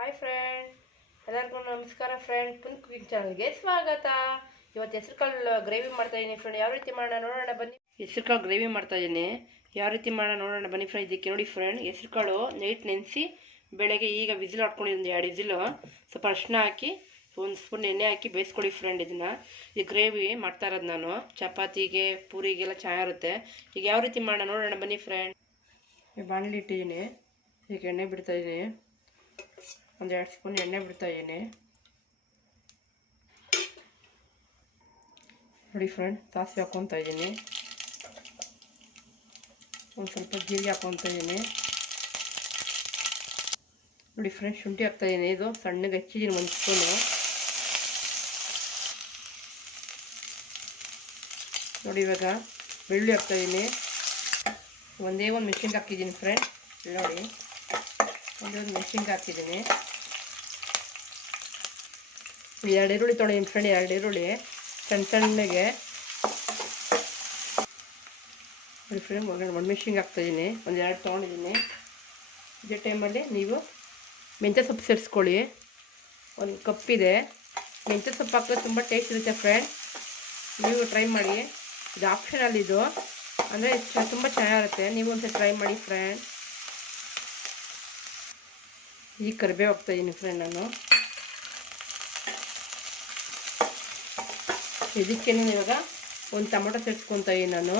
Hi friend ಎಲ್ಲರಿಗೂ ನಮಸ್ಕಾರ friend ಪುನ್ cooking ಚಾನಲ್ಗೆ ಸ್ವಾಗತ. ಇವತ್ತು ಹೆಸರು ಕಾಳು ಗ್ರೇವಿ ಮಾಡ್ತಾ ಇದ್ದೀನಿ ಫ್ರೆಂಡ್ ಯಾವ ರೀತಿ ಮಾಡೋಣ ನೋಡೋಣ, ಬನ್ನಿ. ಹೆಸರು ಕಾಳು ಗ್ರೇವಿ ಮಾಡ್ತಾ ಇದ್ದೀನಿ ಯಾವ ರೀತಿ ಮಾಡೋಣ ನೋಡೋಣ, ಬನ್ನಿ ಫ್ರೆಂಡ್ ಇದಕ್ಕೆ ನೋಡಿ ಫ್ರೆಂಡ್ ಹೆಸರು ಕಾಳು ನೈಟ್ ನೆನೆಸಿ ಬೆಳಗ್ಗೆ ಈಗ ವಿಸಿಲ್ ಹಾಕ್ಕೊಂಡಿದ್ದೀನಿ ಎರಡು ವಿಸಿಲು. ಸ್ವಲ್ಪ ಅರಿಶಿನ ಹಾಕಿ, ಒಂದು ಸ್ಪೂನ್ ಎಣ್ಣೆ ಹಾಕಿ ಬೇಯಿಸ್ಕೊಳ್ಳಿ ಫ್ರೆಂಡ್ ಇದನ್ನು. ಈ ಗ್ರೇವಿ ಮಾಡ್ತಾ ಇರೋದು ನಾನು. ಚಪಾತಿಗೆ, ಪೂರಿಗೆಲ್ಲ ಚೆನ್ನಾಗಿರುತ್ತೆ. ಈಗ ಯಾವ ರೀತಿ ಮಾಡೋಣ ನೋಡೋಣ, ಬನ್ನಿ ಫ್ರೆಂಡ್ ಬಾಣಲಿ ಇಟ್ಟಿದ್ದೀನಿ. ಈಗ ಎಣ್ಣೆ ಬಿಡ್ತಾ ಇದ್ದೀನಿ ಒಂದು ಎರಡು ಸ್ಪೂನ್ ಎಣ್ಣೆ ಬಿಡ್ತಾ ಇದ್ದೀನಿ ನೋಡಿ ಫ್ರೆಂಡ್ ಸಾಸಿವೆ ಹಾಕ್ಕೊತಾ ಇದ್ದೀನಿ ಒಂದು ಸ್ವಲ್ಪ ಜೀರಿಗೆ ಹಾಕ್ಕೊತಾ ಇದ್ದೀನಿ ನೋಡಿ ಫ್ರೆಂಡ್ ಶುಂಠಿ ಹಾಕ್ತಾ ಇದ್ದೀನಿ ಇದು ಸಣ್ಣಗೆ ಹೆಚ್ಚಿದ್ದೀನಿ ಒಂದು ಸ್ಪೂನು. ನೋಡಿ ಇವಾಗ ಬೆಳ್ಳುಳ್ಳಿ ಹಾಕ್ತಾ ಇದ್ದೀನಿ ಒಂದೇ ಒಂದು ಮೆಣಸಿನ್ಕಾಯಿ ಹಾಕಿದ್ದೀನಿ ಫ್ರೆಂಡ್ ನೋಡಿ, ಒಂದೇ ಒಂದು ಮೆಣಸಿನ್ಕಾಯಿ ಹಾಕಿದ್ದೀನಿ ಎರಡು ಈರುಳ್ಳಿ ತೊಳೆ ಫ್ರೆಂಡ್, ಎರಡು ಈರುಳ್ಳಿ. ಸಣ್ಣ ಸಣ್ಣಗೆ. ನೋಡಿ ಫ್ರೆಂಡ್, ಒಂದು ಹಾಕ್ತಾಯಿದ್ದೀನಿ ಒಂದು ಎರಡು ತೊಗೊಂಡಿದ್ದೀನಿ. ಇದೇ ಟೈಮಲ್ಲಿ ನೀವು ಮೆಂತ್ಯ ಸೊಪ್ಪು ಸೇರಿಸ್ಕೊಳ್ಳಿ. ಒಂದು ಕಪ್ಪಿದೆ ಮೆಂತ್ಯ ಸೊಪ್ಪು ಹಾಕಿದ್ರೆ ತುಂಬ ಟೇಸ್ಟ್ ಇರುತ್ತೆ ಫ್ರೆಂಡ್ ನೀವು ಟ್ರೈ ಮಾಡಿ. ಇದು ಆಪ್ಷನಲ್ ಇದು. ಅಂದರೆ ತುಂಬ ಚೆನ್ನಾಗಿರುತ್ತೆ. ನೀವು ಒಂದ್ಸಲ ಟ್ರೈ ಮಾಡಿ ಫ್ರೆಂಡ್ ಈಗ ಕರಿಬೇವು ಹಾಕ್ತಾಯಿದ್ದೀನಿ ಫ್ರೆಂಡ್ ನಾನು. ಇದಕ್ಕೆ ಇವಾಗ ಒಂದು ಟೊಮೊಟೊ ಇದ್ದೀನಿ ನಾನು.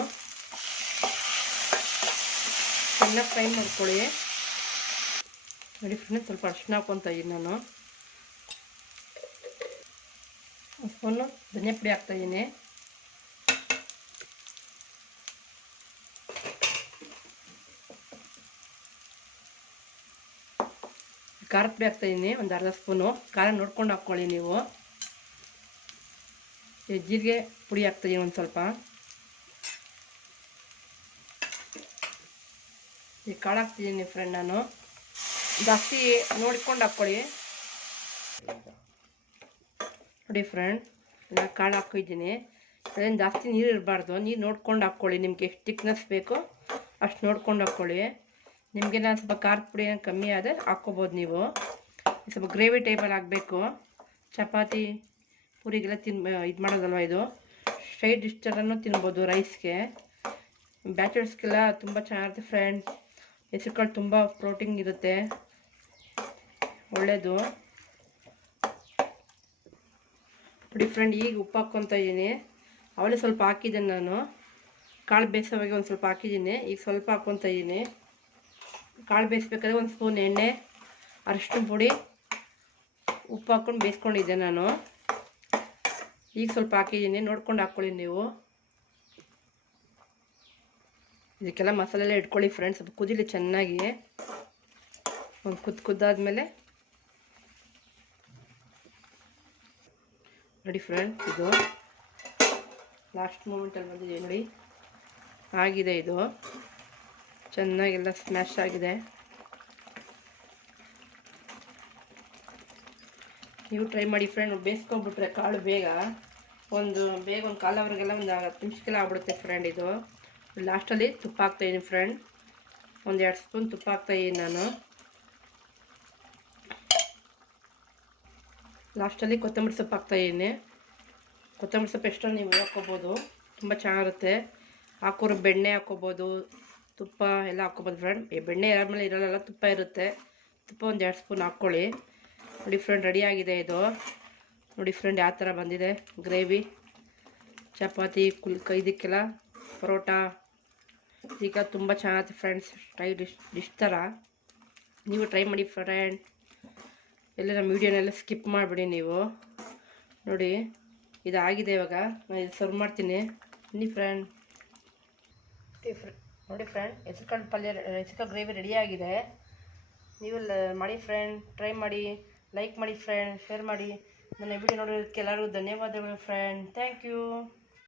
ಚೆನ್ನಾಗಿ ಫ್ರೈ ಮಾಡ್ಕೊಳ್ಳಿ. ನೋಡಿ ಫ್ರೆಂಡ್ ಸ್ವಲ್ಪ ಅರಿಶಿನ ಹಾಕ್ಕೊತಾ ಇದ್ದೀನಿ ನಾನು. ಒಂದು ಸ್ಪೂನು ಧನಿಯಾ ಪುಡಿ ಹಾಕ್ತಾಯಿದ್ದೀನಿ ಖಾರದ ಪುಡಿ ಹಾಕ್ತಾಯಿದ್ದೀನಿ ಒಂದು ಅರ್ಧ ಸ್ಪೂನು. ಖಾರ ನೋಡ್ಕೊಂಡು ಹಾಕ್ಕೊಳ್ಳಿ ನೀವು. ಜೀರಿಗೆ ಪುಡಿ ಹಾಕ್ತಿದ್ದೀನಿ ಒಂದು ಸ್ವಲ್ಪ. ಈ ಕಾಳು ಹಾಕ್ತಿದ್ದೀನಿ ಫ್ರೆಂಡ್ ನಾನು. ಜಾಸ್ತಿ ನೋಡಿಕೊಂಡು ಹಾಕ್ಕೊಳ್ಳಿ ನೋಡಿ ಫ್ರೆಂಡ್ ನಾನು ಕಾಳು ಹಾಕಿದ್ದೀನಿ. ಅದೇನು ಜಾಸ್ತಿ ನೀರು ಇರಬಾರ್ದು. ನೀರು ನೋಡ್ಕೊಂಡು ಹಾಕ್ಕೊಳ್ಳಿ ನಿಮ್ಗೆ ಎಷ್ಟು ತಿಕ್ನೆಸ್ ಬೇಕು ಅಷ್ಟು ನೋಡ್ಕೊಂಡು ಹಾಕ್ಕೊಳ್ಳಿ ನಿಮಗೆ ನಾನು ಸ್ವಲ್ಪ ಖಾರದ ಪುಡಿ ಕಮ್ಮಿ ಆದರೆ ಹಾಕ್ಕೋಬೋದು ನೀವು. ಸ್ವಲ್ಪ ಗ್ರೇವಿ ಟೈಪಲ್ಲಿ ಆಗಬೇಕು ಚಪಾತಿ. ಪೂರಿಗೆಲ್ಲ ತಿನ್ ಇದು ಮಾಡೋದಲ್ವ ಇದು? ಸ್ಟ್ರೈಟ್ ಡಿಶ್ ತಿನ್ಬೋದು ರೈಸ್ಗೆ ಬ್ಯಾಚುಲರ್ಸ್ಗೆಲ್ಲ ತುಂಬ ಚೆನ್ನಾಗಿರುತ್ತೆ ಫ್ರೆಂಡ್ ಹೆಸರುಕಾಳು ತುಂಬ ಪ್ರೋಟೀನ್ ಇರುತ್ತೆ. ಒಳ್ಳೆಯದು ನೋಡಿ ಫ್ರೆಂಡ್ ಈಗ ಉಪ್ಪು ಹಾಕ್ಕೊತಾ ಇದ್ದೀನಿ. ಅವಳೇ ಸ್ವಲ್ಪ ಹಾಕಿದ್ದೀನಿ ನಾನು. ಕಾಳು ಬೇಯಿಸೋವಾಗ ಒಂದು ಸ್ವಲ್ಪ ಹಾಕಿದ್ದೀನಿ. ಈಗ ಸ್ವಲ್ಪ ಹಾಕ್ಕೊತಾ ಇದ್ದೀನಿ. ಕಾಳು ಬೇಯಿಸ್ಬೇಕಾದ್ರೆ ಒಂದು ಸ್ಪೂನ್ ಎಣ್ಣೆ, ಅರಿಶಿನ ಪುಡಿ, ಉಪ್ಪು ಹಾಕ್ಕೊಂಡು ಬೇಯಿಸ್ಕೊಂಡಿದ್ದೆ ನಾನು. ಈಗ ಸ್ವಲ್ಪ ಹಾಕಿದ್ದೀನಿ, ನೋಡ್ಕೊಂಡು ಹಾಕ್ಕೊಳ್ಳಿ ನೀವು. ಇದಕ್ಕೆಲ್ಲ ಮಸಾಲೆ ಎಲ್ಲ ಇಟ್ಕೊಳ್ಳಿ ಫ್ರೆಂಡ್ಸ್ ಸ್ವಲ್ಪ ಕುದಿಲಿ ಚೆನ್ನಾಗಿ. ಒಂದು ಕುದ್ದು ಕುದ್ದಾದ್ಮೇಲೆ. ನೋಡಿ ಫ್ರೆಂಡ್ಸ್ ಇದು ಲಾಸ್ಟ್ ಮೂಮೆಂಟಲ್ಲಿ ಬಂದಿದೆ ನೋಡಿ. ಆಗಿದೆ ಇದು. ಚೆನ್ನಾಗೆಲ್ಲ ಸ್ಮ್ಯಾಶ್ ಆಗಿದೆ. ನೀವು ಟ್ರೈ ಮಾಡಿ ಫ್ರೆಂಡ್ ಬೇಯಿಸ್ಕೊಂಡ್ಬಿಟ್ರೆ ಕಾಳು ಬೇಗ. ಒಂದು ಬೇಗ ಒಂದು ಕಾಲವರೆಗೆಲ್ಲ ಒಂದು ಹತ್ತು ನಿಮಿಷಕ್ಕೆಲ್ಲ ಆಗ್ಬಿಡುತ್ತೆ ಫ್ರೆಂಡ್ ಇದು. ಲಾಸ್ಟಲ್ಲಿ ತುಪ್ಪ ಹಾಕ್ತಾಯಿದ್ದೀನಿ ಫ್ರೆಂಡ್ ಒಂದು ಎರಡು ಸ್ಪೂನ್ ತುಪ್ಪ ಹಾಕ್ತಾಯಿದ್ದೀನಿ ನಾನು. ಲಾಸ್ಟಲ್ಲಿ ಕೊತ್ತಂಬರಿ ಸೊಪ್ಪು ಹಾಕ್ತಾಯಿದ್ದೀನಿ ಕೊತ್ತಂಬರಿ ಸೊಪ್ಪು ಎಷ್ಟೋ ನೀವು ಹಾಕ್ಕೋಬೋದು. ತುಂಬ ಚೆನ್ನಾಗಿರುತ್ತೆ. ಹಾಕೋರು ಬೆಣ್ಣೆ ಹಾಕ್ಕೋಬೋದು. ತುಪ್ಪ ಎಲ್ಲ ಹಾಕ್ಕೋಬೋದು ಫ್ರೆಂಡ್ ಬೆಣ್ಣೆ ಯಾರ ಇರೋಲ್ಲ ತುಪ್ಪ ಇರುತ್ತೆ. ತುಪ್ಪ ಒಂದು ಎರಡು ಸ್ಪೂನ್ ಹಾಕ್ಕೊಳ್ಳಿ. ನೋಡಿ ಫ್ರೆಂಡ್ ರೆಡಿಯಾಗಿದೆ ಇದು. ನೋಡಿ ಫ್ರೆಂಡ್, ಯಾವ ಥರ ಬಂದಿದೆ? ಗ್ರೇವಿ, ಚಪಾತಿ, ಕುಲ್ ಇದಕ್ಕೆಲ್ಲ ಪರೋಟ. ಈಗ ತುಂಬ ಚೆನ್ನಾಗಿ ಫ್ರೆಂಡ್ಸ್ ಟ್ರೈ ಡಿಶ್ ಡಿಶ್ ಥರ. ನೀವು ಟ್ರೈ ಮಾಡಿ ಫ್ರೆಂಡ್. ಎಲ್ಲ ನಮ್ಮ ವೀಡಿಯೋನೆಲ್ಲ ಸ್ಕಿಪ್ ಮಾಡಿಬಿಡಿ ನೀವು. ನೋಡಿ, ಇದಾಗಿದೆ ಇವಾಗ. ನಾನು ಇದು ಸರ್ವ್ ಮಾಡ್ತೀನಿ. ಬನ್ನಿ ಫ್ರೆಂಡ್. ನೋಡಿ ಫ್ರೆಂಡ್, ಹೆಸರುಕಾಳು ಪಲ್ಯ, ಹೆಸರುಕಾಳು ಗ್ರೇವಿ ರೆಡಿಯಾಗಿದೆ ನೀವೆಲ್ಲ ಮಾಡಿ ಫ್ರೆಂಡ್ ಟ್ರೈ ಮಾಡಿ. ಲೈಕ್ ಮಾಡಿ ಫ್ರೆಂಡ್ ಶೇರ್ ಮಾಡಿ. ನನ್ನ ವಿಡಿಯೋ ನೋಡೋದಕ್ಕೆ ಎಲ್ಲರಿಗೂ ಧನ್ಯವಾದಗಳು ಫ್ರೆಂಡ್ ಥ್ಯಾಂಕ್ ಯು